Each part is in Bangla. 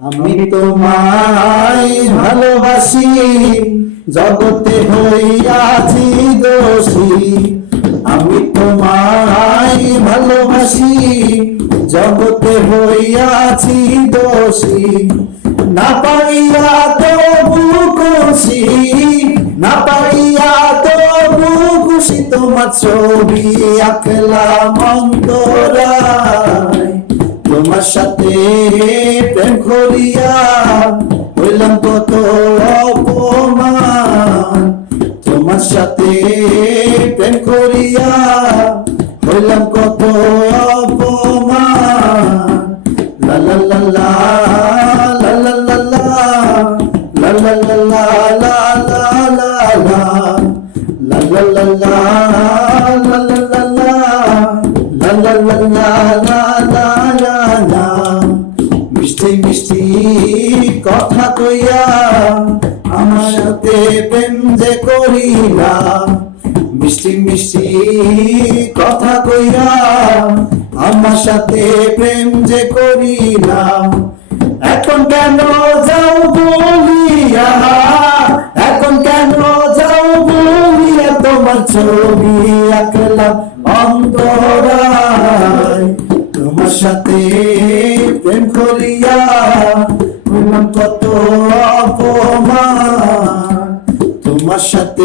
আমি তোমায় ভালোবাসি, জগতে হইয়াছি দোষী আমি তোমায় ভালোবাসি, জগতে হইয়াছি দোষী না পাইয়া তবু খুশি, না পাইয়া তবু খুশি তোমার ছবি আঁকলাম অন্তরায় তোমার সাথে প্রেম করিয়া হইলাম কত অপমান তোমার সাথে প্রেম করিয়া হইলাম কত অপমান লা লা লা লা লা লা লা লা লা লা লা লা লা লা লা লা লা লা লা কথা আমার সাথে প্রেম যে করিলাম মিষ্টি মিষ্টি কথা কইয়া আমার সাথে প্রেম যে করিলাম এখন কেন যাও বলিয়া, এখন কেন যাও বলিয়া তোমার ছবি আঁকলাম অন্তরায়। তোমার সাথে প্রেম করিয়া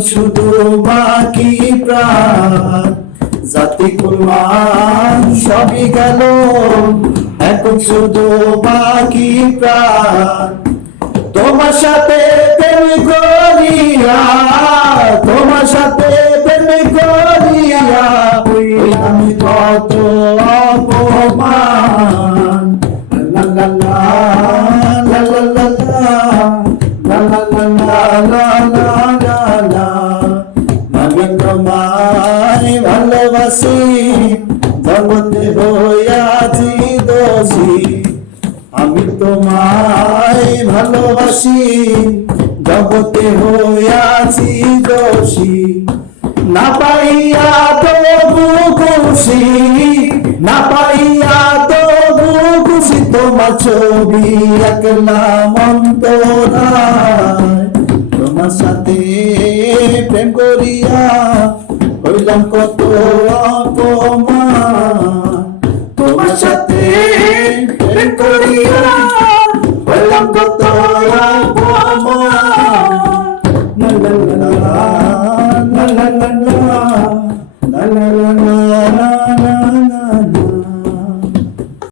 শুধু বাকি প্রাণ। জাতি কুমান সবই গেল। এখন শুধু বাকি প্রাণ। তোমার সাথে প্রেম করিয়া তোমায় ভালোবাসি, জগতে হইয়াছি দোষী। আমি তোমায় ভালোবাসি, জগতে হইয়াছি দোষী। না পাইয়া তবু খুশি, না পাইয়া তবু খুশি, তোমার ছবি আঁকলাম অন্তরায়। তোমার সাথে প্রেম করিয়া হইলাম কত অপমান তোমার সাথে প্রেম করিয়া